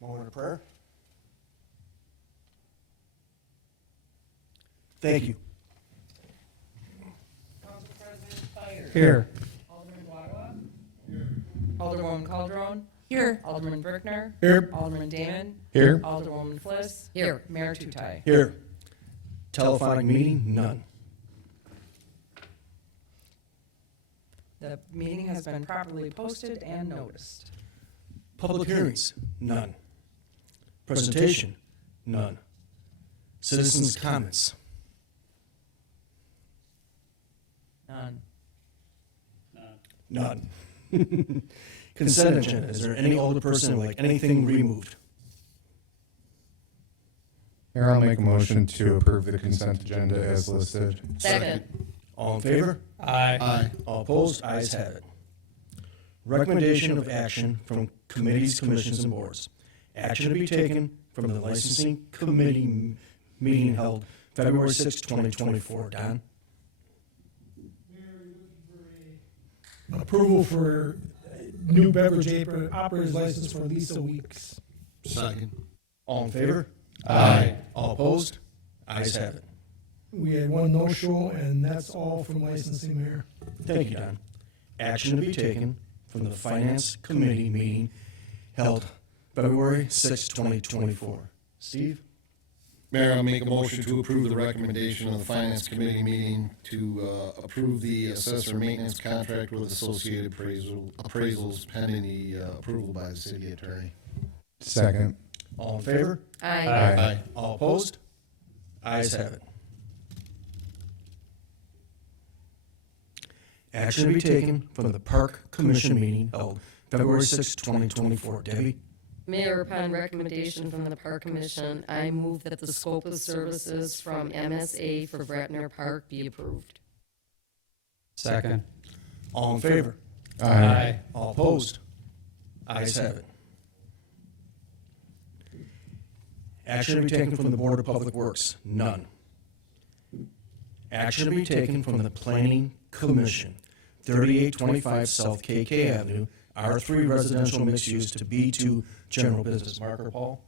Moment of prayer. Thank you. Council President Fire. Here. Alderman Guadua. Here. Alderwoman Calderon. Here. Alderman Brickner. Here. Alderman Damon. Here. Alderwoman Fliss. Here. Mayor Tutai. Here. Telephonic meeting, none. The meeting has been properly posted and noticed. Public hearings, none. Presentation, none. Citizens' comments, None. none. Consent agenda, is there any older person who would like anything removed? Mayor, I'll make a motion to approve the consent agenda as listed. Second. All in favor? Aye. All opposed? Ayes have it. Recommendation of action from committees, commissions, and boards. Action to be taken from the licensing committee meeting held February 6, 2024. Don? Approval for new beverage operator's license for Lisa Weeks. Second. All in favor? Aye. All opposed? Ayes have it. We had one no-show, and that's all from licensing, Mayor. Thank you, Don. Action to be taken from the Finance Committee meeting held February 6, 2024. Steve? Mayor, I'll make a motion to approve the recommendation of the Finance Committee meeting to approve the assessor maintenance contract with associated appraisals pending the approval by the city attorney. Second. All in favor? Aye. Aye. All opposed? Ayes have it. Action to be taken from the Park Commission meeting held February 6, 2024. Debbie? Mayor, upon recommendation from the Park Commission, I move that the scope of services from MSA for Bratner Park be approved. Second. All in favor? Aye. All opposed? Ayes have it. Action to be taken from the Board of Public Works? None. Action to be taken from the Planning Commission, 3825 South KK Avenue, R3 residential mixed use to B2 general business. Mark or Paul?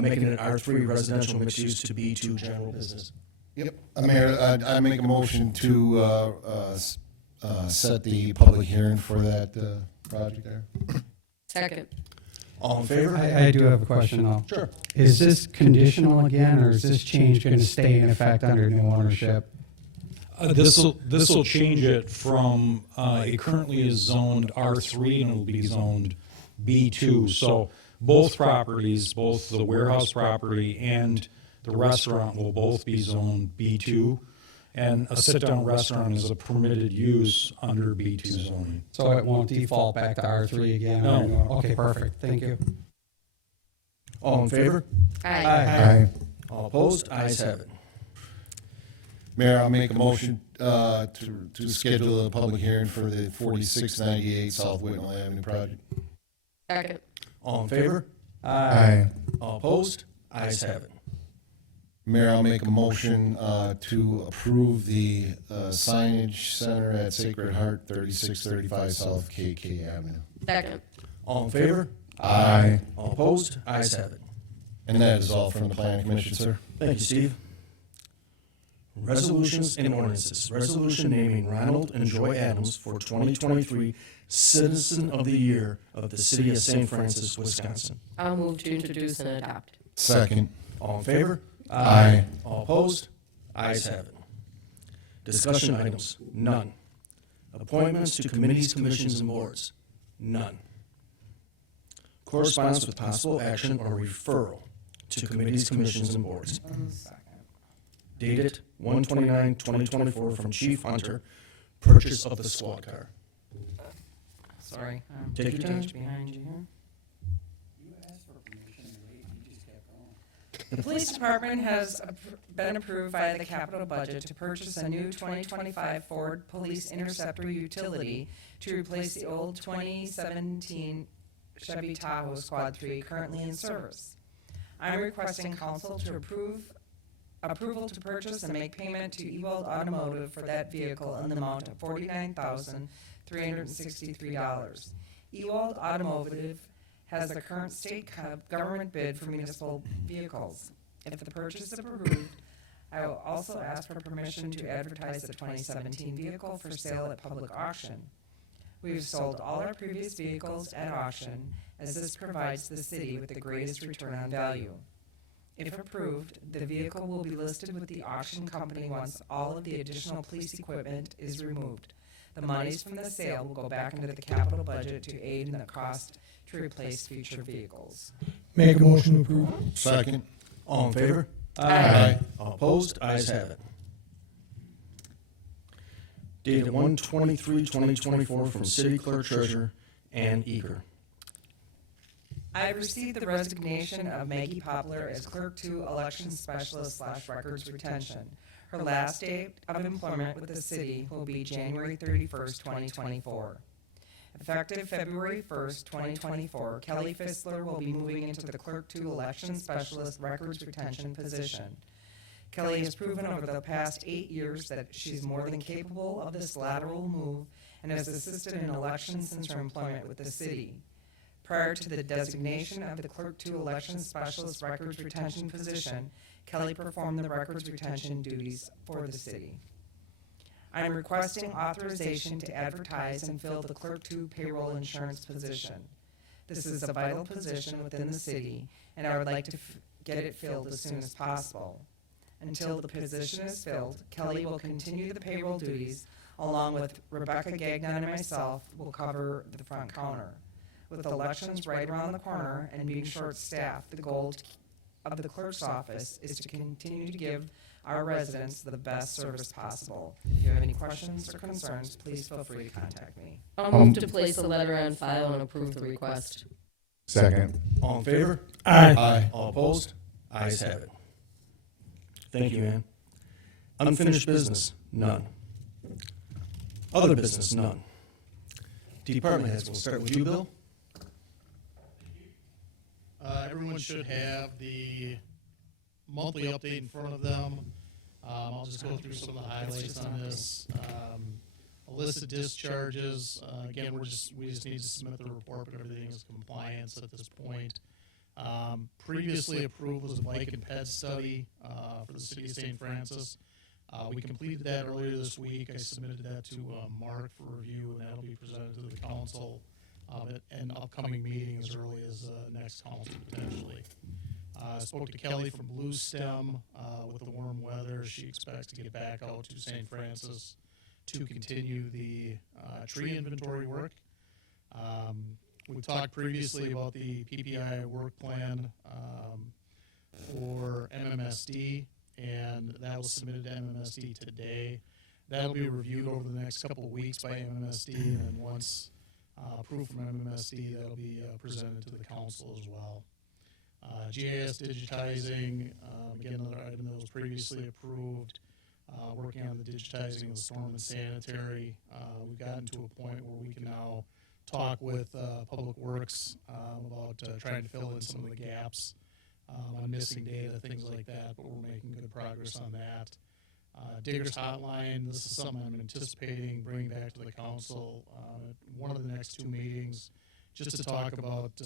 Making it R3 residential mixed use to B2 general business. Yep. Mayor, I make a motion to set the public hearing for that project there. Second. All in favor? I do have a question though. Sure. Is this conditional again, or is this change going to stay in effect under new ownership? This will change it from, it currently is zoned R3 and it'll be zoned B2. So both properties, both the warehouse property and the restaurant will both be zoned B2. And a sit-down restaurant is a permitted use under B2 zoning. So it won't default back to R3 again? No. Okay, perfect. Thank you. All in favor? Aye. All opposed? Ayes have it. Mayor, I'll make a motion to schedule a public hearing for the 4698 South Whitnall Avenue project. Second. All in favor? Aye. All opposed? Ayes have it. Mayor, I'll make a motion to approve the signage center at Sacred Heart, 3635 South KK Avenue. Second. All in favor? Aye. All opposed? Ayes have it. And that is all from the Planning Commission, sir. Thank you, Steve. Resolutions and ordinances. Resolution naming Ronald and Joy Adams for 2023 Citizen of the Year of the City of St. Francis, Wisconsin. I'll move to introduce and adopt. Second. All in favor? Aye. All opposed? Ayes have it. Discussion items? None. Appointments to committees, commissions, and boards? None. Correspondence with possible action or referral to committees, commissions, and boards? Dated 1/29/2024 from Chief Hunter, purchase of the squad car. Sorry. Take your time. Behind you here. The police department has been approved via the capital budget to purchase a new 2025 Ford Police Interceptor utility to replace the old 2017 Chevy Tahoe Squad 3 currently in service. I'm requesting council to approve approval to purchase and make payment to Ewald Automotive for that vehicle in the amount of $49,363. Ewald Automotive has the current state government bid for municipal vehicles. If the purchase is approved, I will also ask for permission to advertise the 2017 vehicle for sale at public auction. We've sold all our previous vehicles at auction, as this provides the city with the greatest return on value. If approved, the vehicle will be listed with the auction company once all of the additional police equipment is removed. The monies from the sale will go back into the capital budget to aid in the cost to replace future vehicles. Make a motion to approve. Second. All in favor? Aye. All opposed? Ayes have it. Dated 1/23/2024 from City Clerk Treasurer Ann Eager. I have received the resignation of Maggie Poplar as Clerk 2 Election Specialist / Records Retention. Her last date of employment with the city will be January 31st, 2024. Effective February 1st, 2024, Kelly Fissler will be moving into the Clerk 2 Election Specialist Records Retention position. Kelly has proven over the past 8 years that she's more than capable of this lateral move and has assisted in elections since her employment with the city. Prior to the designation of the Clerk 2 Election Specialist Records Retention position, Kelly performed the records retention duties for the city. I am requesting authorization to advertise and fill the Clerk 2 payroll insurance position. This is a vital position within the city, and I would like to get it filled as soon as possible. Until the position is filled, Kelly will continue the payroll duties, along with Rebecca Gagnon and myself will cover the front counter. With elections right around the corner and being short-staffed, the goal of the clerk's office is to continue to give our residents the best service possible. If you have any questions or concerns, please feel free to contact me. I'll move to place a letter on file and approve the request. Second. All in favor? Aye. Aye. All opposed? Ayes have it. Thank you, Ann. Unfinished business? None. Other business? None. Department heads, we'll start with you, Bill. Everyone should have the monthly update in front of them. I'll just go through some of the highlights on this. A list of discharges. Again, we just need to submit the report, but everything is compliance at this point. Previously approved was a bike and ped study for the city of St. Francis. We completed that earlier this week. I submitted that to Mark for review, and that'll be presented to the council at an upcoming meeting as early as next council potentially. I spoke to Kelly from Blue Stem with the warm weather. She expects to get back out to St. Francis to continue the tree inventory work. We talked previously about the PPI work plan for MMSD, and that was submitted to MMSD today. That'll be reviewed over the next couple of weeks by MMSD, and then once approved from MMSD, that'll be presented to the council as well. GIS digitizing, again, another item that was previously approved, working on the digitizing of the storm and sanitary. We've gotten to a point where we can now talk with Public Works about trying to fill in some of the gaps on missing data, things like that, but we're making good progress on that. Diggers Hotline, this is something I'm anticipating bringing back to the council at one of the next two meetings, just to talk about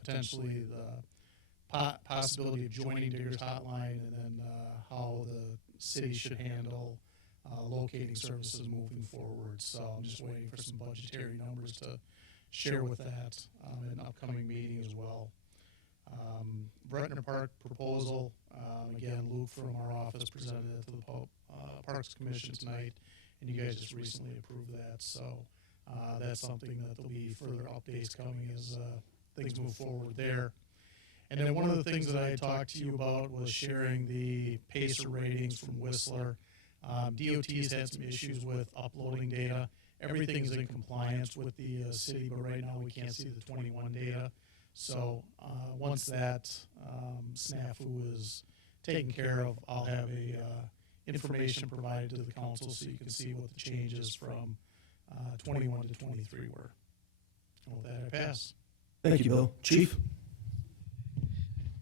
potentially the possibility of joining Diggers Hotline, and then how the city should handle locating services moving forward. So I'm just waiting for some budgetary numbers to share with that in an upcoming meeting as well. Bretner Park proposal, again, Luke from our office presented it to the Parks Commission tonight, and you guys just recently approved that. So that's something that there'll be further updates coming as things move forward there. And then one of the things that I talked to you about was sharing the PACER ratings from Whistler. DOT's had some issues with uploading data. Everything is in compliance with the city, but right now we can't see the 21 data. So once that snafu is taken care of, I'll have information provided to the council so you can see what the changes from 21 to 23 were. And with that, I pass. Thank you, Bill. Chief?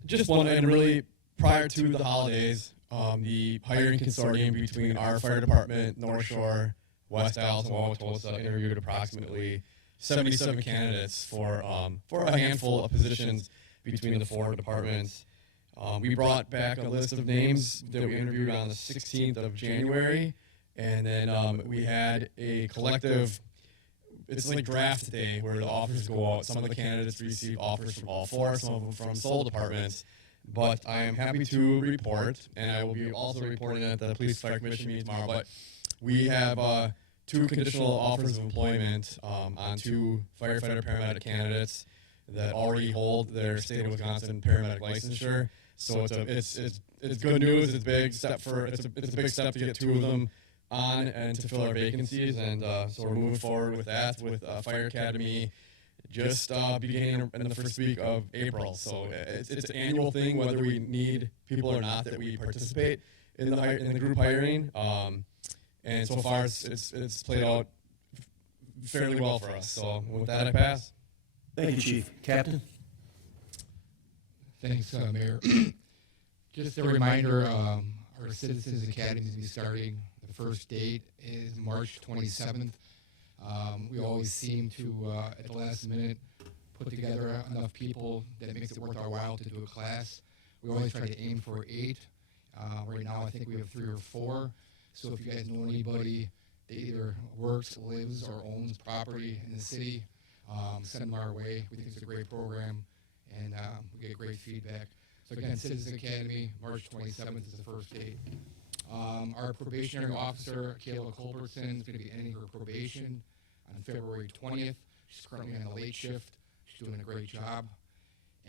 Just one item, really, prior to the holidays, the hiring consortium between our fire department, North Shore, West Allis, and Wauwatosa interviewed approximately 77 candidates for a handful of positions between the 4 departments. We brought back a list of names that we interviewed on the 16th of January, and then we had a collective, it's like draft day where the offers go out. Some of the candidates receive offers from all 4, some of them from sole departments. But I am happy to report, and I will be also reporting at the Police Fire Commission meeting tomorrow, but we have 2 conditional offers of employment on 2 firefighter paramedic candidates that already hold their state of Wisconsin paramedic licensure. So it's good news. It's a big step it's a big step to get 2 of them on and to fill our vacancies, and so we're moving forward with that with Fire Academy just beginning in the first week of April. So it's an annual thing, whether we need people or not, that we participate in the group hiring. And so far, it's played out fairly well for us. So with that, I pass. Thank you, Chief. Captain? Thanks, Mayor. Just a reminder, our Citizens Academy is going to be starting. The first date is March 27th. We always seem to, at the last minute, put together enough people that makes it worth our while to do a class. We always try to aim for 8. Right now, I think we have 3 or 4. So if you guys know anybody that either works, lives, or owns property in the city, send them our way. We think it's a great program, and we get great feedback. So again, Citizens Academy, March 27th is the first date. Our probationary officer, Kayla Culbertson, is going to be ending her probation on February 20th. She's currently on a late shift. She's doing a great job.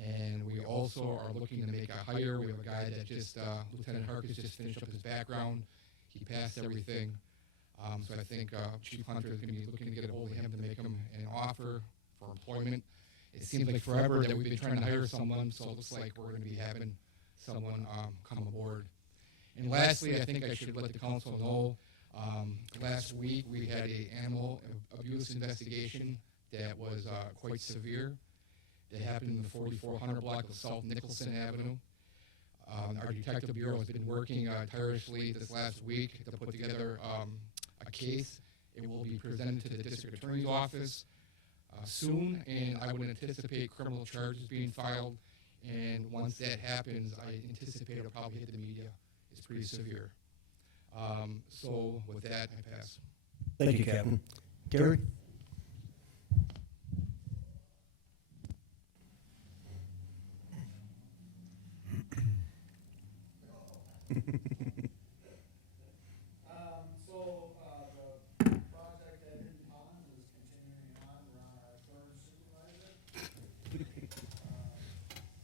And we also are looking to make a hire. We have a guy that just, Lieutenant Harkis just finished up his background. He passed everything. So I think Chief Hunter is going to be looking to get a hold of him to make him an offer for employment. It seems like forever that we've been trying to hire someone, so it looks like we're going to be having someone come aboard. And lastly, I think I should let the council know, last week we had an animal abuse investigation that was quite severe. That happened in the 4400 block of South Nicholson Avenue. Our detective bureau has been working tirelessly this last week to put together a case. It will be presented to the district attorney's office soon, and I would anticipate criminal charges being filed. And once that happens, I anticipate it'll probably hit the media. It's pretty severe. So with that, I pass. Thank you, Captain. Gary? The project at Hidden Pond is continuing on. We're on our 3rd supervisor.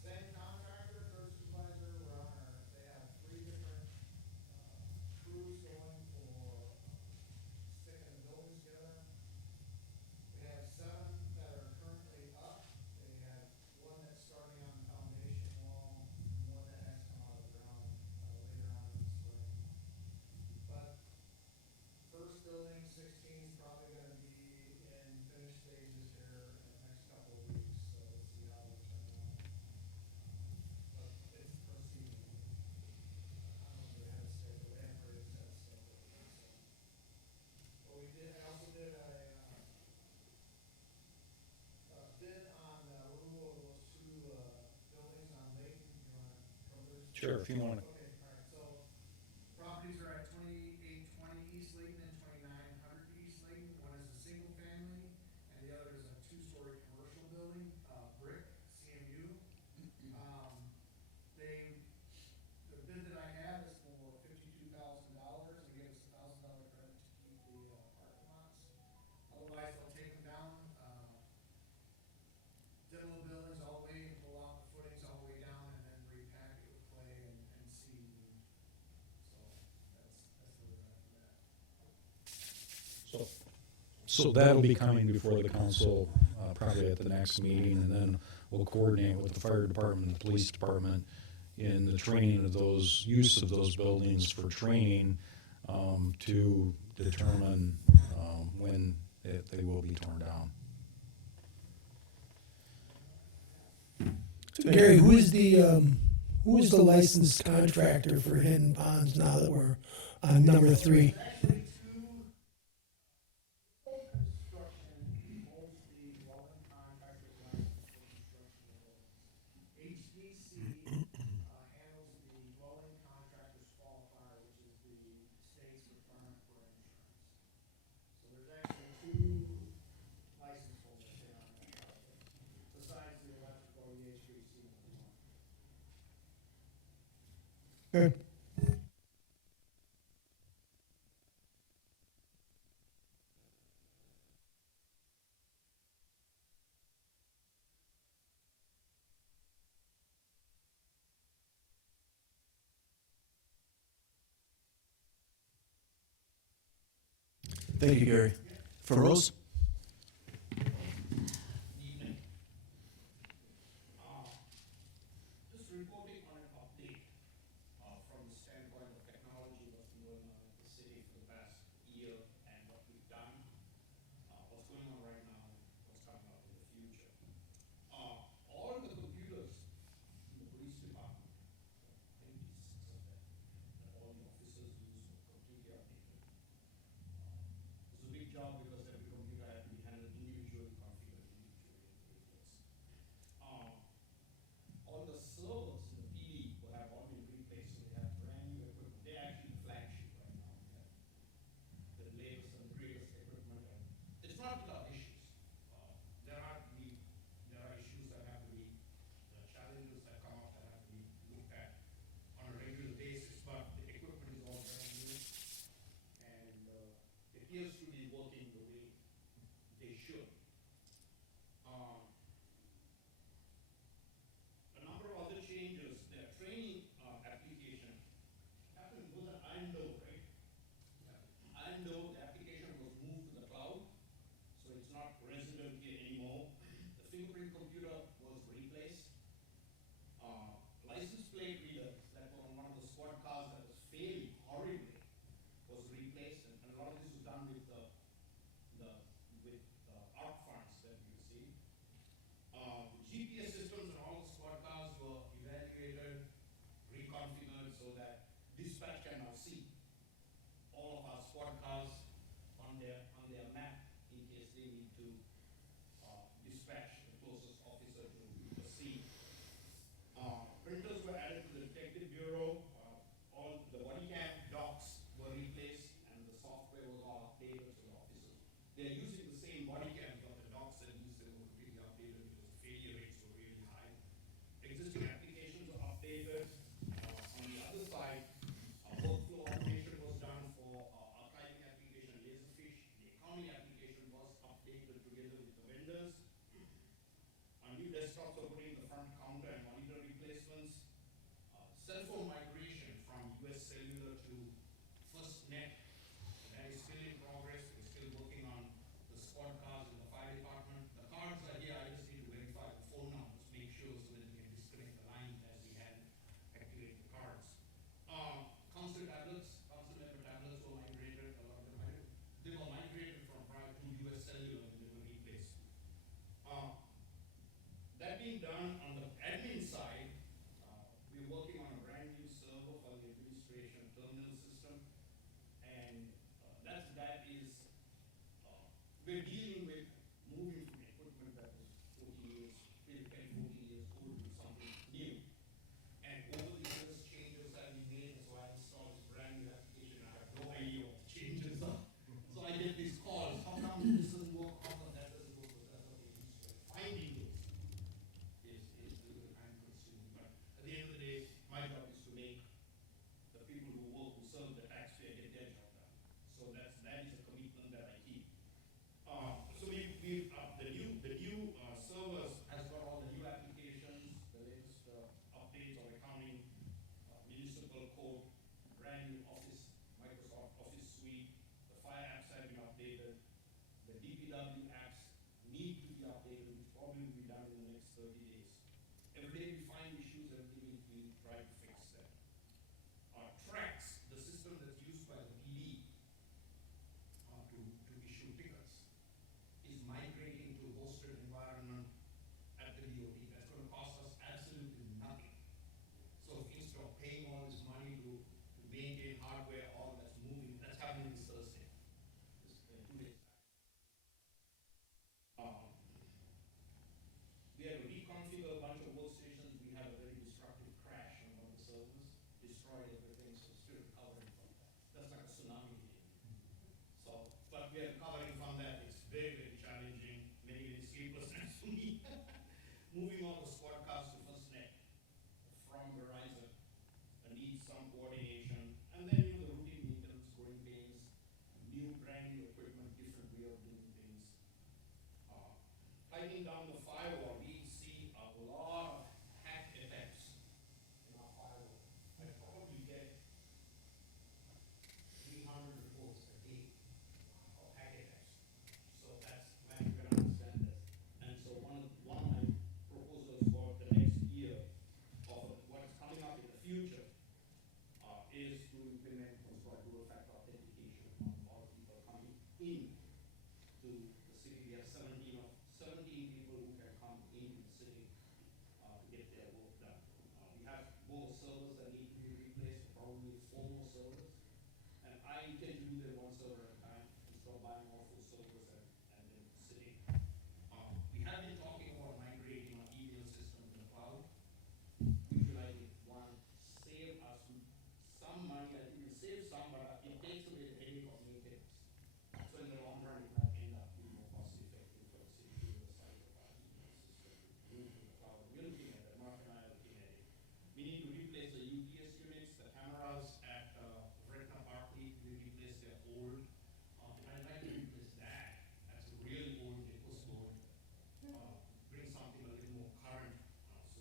Same contractor, 3rd supervisor. They have 3 different crews going for sticking the buildings together. We have 7 that are currently up. They have 1 that's starting on the foundation wall, and 1 that has to come out of the ground later on in the spring. But first building, 16, is probably going to be in finished stages here in the next couple of weeks, so we'll see how they turn out. But it's proceeding. I don't know if they have a schedule, they haven't really set a schedule yet, so. But I also did a bid on removal of those 2 buildings on Lake. You want to cover this? Sure, if you want to. Okay, all right, so properties are at 2820 East Layton and 2900 East Layton. One is a single family, and the other is a 2-story commercial building, brick, CMU. The bid that I have is for $52,000, and they gave us a $1,000 credit to keep the parking lots. Otherwise, they'll take them down, demo the buildings all the way, and pull out the footings all the way down, and then repack it with clay and seed. So that's where we're at for that. So that'll be coming before the council, probably at the next meeting, and then we'll coordinate with the fire department and the police department in the training of those, use of those buildings for training, to determine, when they will be torn down. So Gary, who is the Who is the licensed contractor for hidden ponds now that we're on number 3? Actually, two construction, mostly dwelling contractors licensed for construction work. HDC handles the dwelling contractors qualifier, which is the state's requirement for insurance. So there's actually two license holders here on that project, besides the electrical, the HVAC, and the plumbing. Good. Thank you, Gary. Feroz? Just reporting on an update from the standpoint of technology, what's been going on in the city for the past year and what we've done, what's going on right now, what's coming up in the future. All the computers in the police department, I think it's 6 of them, that all the officers use were completely updated. It's a big job because every computer had to be handled individually, configured individually, and replaced. All the servers in the PD will have all been replaced, so they have brand new equipment. They're actually flagship right now. They have the latest and the greatest equipment, and it's not without issues. There are issues that have to be, challenges that come up that have to be looked at on a regular basis, but the equipment is all brand new, and it appears to be working the way they should. A number of other changes, their training application happened, was an Indo, right? Indo, the application was moved to the cloud, so it's not resident here anymore. The fingerprint computer was replaced. License plate reader that were on one of the squad cars that was failing horribly was replaced, and a lot of this was done with the ARC funds that we received. GPS systems on all the squad cars were evaluated, reconfigured so that dispatch can now see all of our squad cars on their map in case they need to dispatch the closest officer to the scene. Printers were added to the detective bureau. All the body cam docks were replaced, and the software was all updated to the officers. They're using the same body cams, but the docks that used them were completely updated because the failure rates were really high. Existing applications were updated. On the other side, workflow automation was done for archiving application Laserfish. The accounting application was updated together with the vendors. New desktops were put in the front counter and monitor replacements. Cell phone migration from US Cellular to FirstNet, that is still in progress. We're still working on the squad cars in the fire department. The cards are here, I just need to verify the phone numbers, make sure so that we can disconnect the lines as we had activate the cards. Council tablets, council member tablets were migrated, a lot of them they were migrated from prior to US Cellular and they were replaced. That being done on the admin side, we're working on a brand new server for the administration terminal system, and that is we're dealing with moving from equipment that was 14 years, 10, 14 years old to something new. And over the years, changes have been made, so I installed this brand new application. I have no idea what the changes are. So I get these calls, how come this doesn't work, how come that doesn't work, because that's what they used to. Finding those is really time consuming. But at the end of the day, my job is to make the people who work, who serve the taxpayer, get their job done. So that is a commitment that I keep. So the new servers has got all the new applications, the latest updates on accounting, municipal code, brand new Office, Microsoft Office suite. The fire apps have been updated. The DPW apps need to be updated, which probably will be done in the next 30 days. Every day we find issues and we try to fix them. Tracks, the system that's used by the PD to issue tickets, is migrating to hosted environment at the DOT. That's going to cost us absolutely nothing. So destroyed everything, so still recovering from that. That's like a tsunami hitting. So, but we are recovering from that. It's very, very challenging, many sleepless nights for me. Moving all the squad cars to First Net from Verizon, needs some coordination. And then, the routine maintenance, growing pains, new brand new equipment, different way of doing things. Tightening down the firewall, we see a lot of hack attempts in our firewall. I probably get 300 reports a day of hack attempts. So that's when you can understand this. And so one of my proposals for the next year of what's coming up in the future is to implement what's called dual factor authentication on all people coming in to the city. We have 17 people who can come into the city to get their work done. We have more servers that need to be replaced, probably 4 more servers. And I tend to do them 1 server at a time, instead of buying all 4 servers and then sitting. We have been talking about migrating our email system to the cloud. We feel like it will save us some money. I think it will save some, but it takes away the headache of maintenance. So in the long run, it might end up being more cost effective for the city to the size of our email system. Move to the cloud. We're looking at that. Mark and I are looking at it. We need to replace the UPS units, the cameras at Retna Parkley. We replace their old. And I'd like to replace that. That's a really old Nichols board. Bring something a little more current.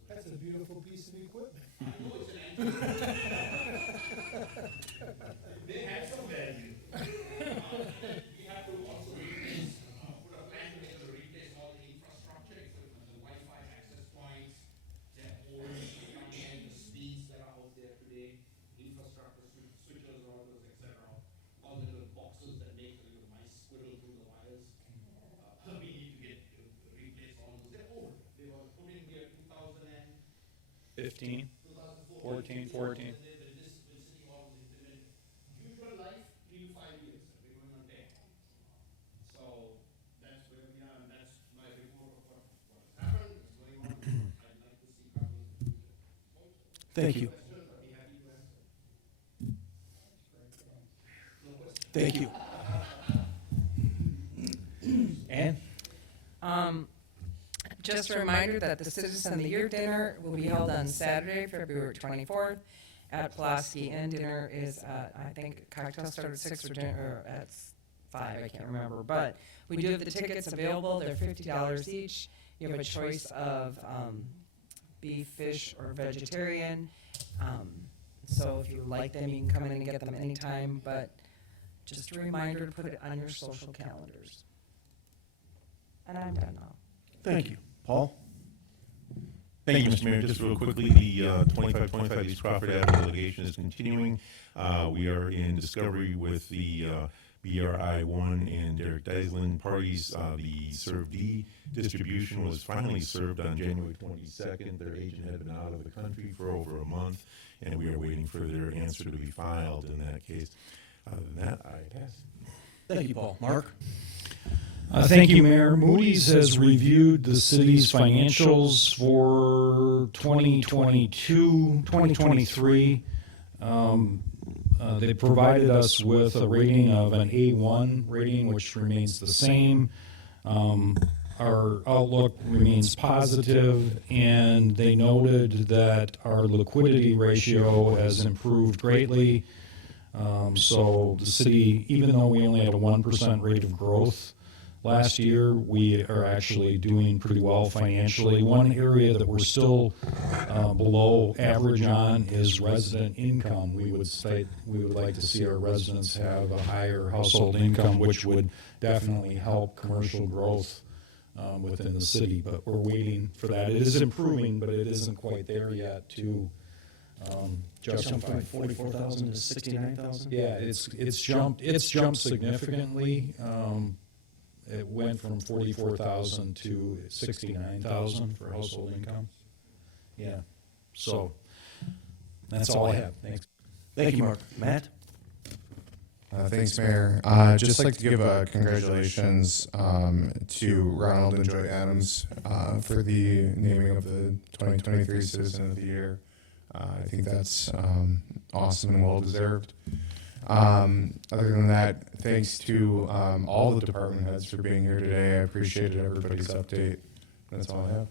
That's a beautiful piece of equipment. I know it's an antique. They have some value. We have to also replace, put a plan together to replace all the infrastructure equipment, the Wi-Fi access points, the old and the speeds that are out there today, infrastructure switches, routers, etc. All the little boxes that make a little mice squirrel through the wires. We need to get replace all those. They're old. They were put in here 15, 2014. 14. Usual life, 3 to 5 years, and we're going on 10. So that's where we are, and that's my report of what has happened, what's going on. I'd like to see companies in the future. Thank you. Questions, I'd be happy to answer. No questions. Thank you. Ann? Just a reminder that the Citizen of the Year dinner will be held on Saturday, February 24th at Pulaski Inn. Dinner is, I think cocktails start at 6 or dinner at 5, I can't remember. But we do have the tickets available. They're $50 each. You have a choice of beef, fish, or vegetarian. So if you like them, you can come in and get them anytime. But just a reminder to put it on your social calendars. And I'm done now. Thank you. Paul? Thank you, Mr. Mayor. Just real quickly, the 2525 East Crawford Avenue litigation is continuing. We are in discovery with the BRI-1 and Derek Dyslin parties. The Serve D distribution was finally served on January 22nd. Their agent had been out of the country for over a month, and we are waiting for their answer to be filed in that case. Other than that, I pass. Thank you, Paul. Mark? Thank you, Mayor. Moody's has reviewed the city's financials for 2023. They provided us with a rating of an A1 rating, which remains the same. Our outlook remains positive, and they noted that our liquidity ratio has improved greatly. So the city, even though we only had a 1% rate of growth last year, we are actually doing pretty well financially. One area that we're still below average on is resident income. We would like to see our residents have a higher household income, which would definitely help commercial growth within the city. But we're waiting for that. It is improving, but it isn't quite there yet to Jumped from 44,000 to 69,000? Yeah, it's jumped significantly. It went from 44,000 to 69,000 for household income. Yeah, so that's all I have. Thanks. Thank you, Mark. Matt? Thanks, Mayor. Just like to give congratulations to Ronald and Joy Adams for the naming of the 2023 Citizen of the Year. I think that's awesome and well deserved. Other than that, thanks to all the department heads for being here today. I appreciated everybody's update. That's all I have.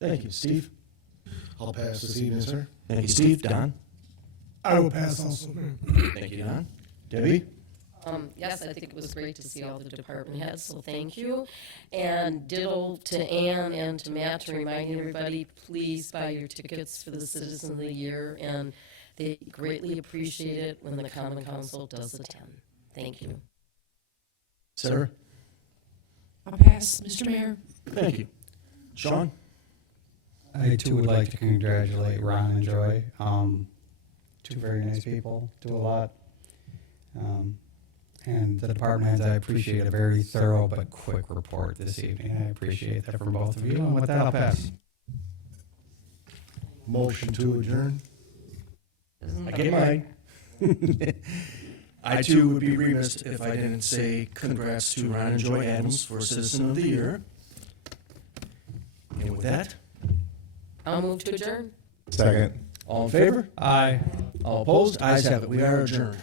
Thank you. Steve? I'll pass this evening, sir. Thank you, Steve. Don? I will pass also. Thank you, Don. Debbie? Yes, I think it was great to see all the department heads, so thank you. And ditto to Ann and to Matt to remind everybody, please buy your tickets for the Citizen of the Year, and they greatly appreciate it when the Common Council does attend. Thank you. Sarah? I'll pass, Mr. Mayor. Thank you. Sean? I too would like to congratulate Ron and Joy. Two very nice people, do a lot. And the department heads, I appreciate a very thorough but quick report this evening. I appreciate that from both of you. And with that, I'll pass. Motion to adjourn. I get mine. I too would be remiss if I didn't say congrats to Ron and Joy Adams for Citizen of the Year. And with that, I'll move to adjourn. Second. all in favor? Aye. All opposed? Ayes have it. We are adjourned.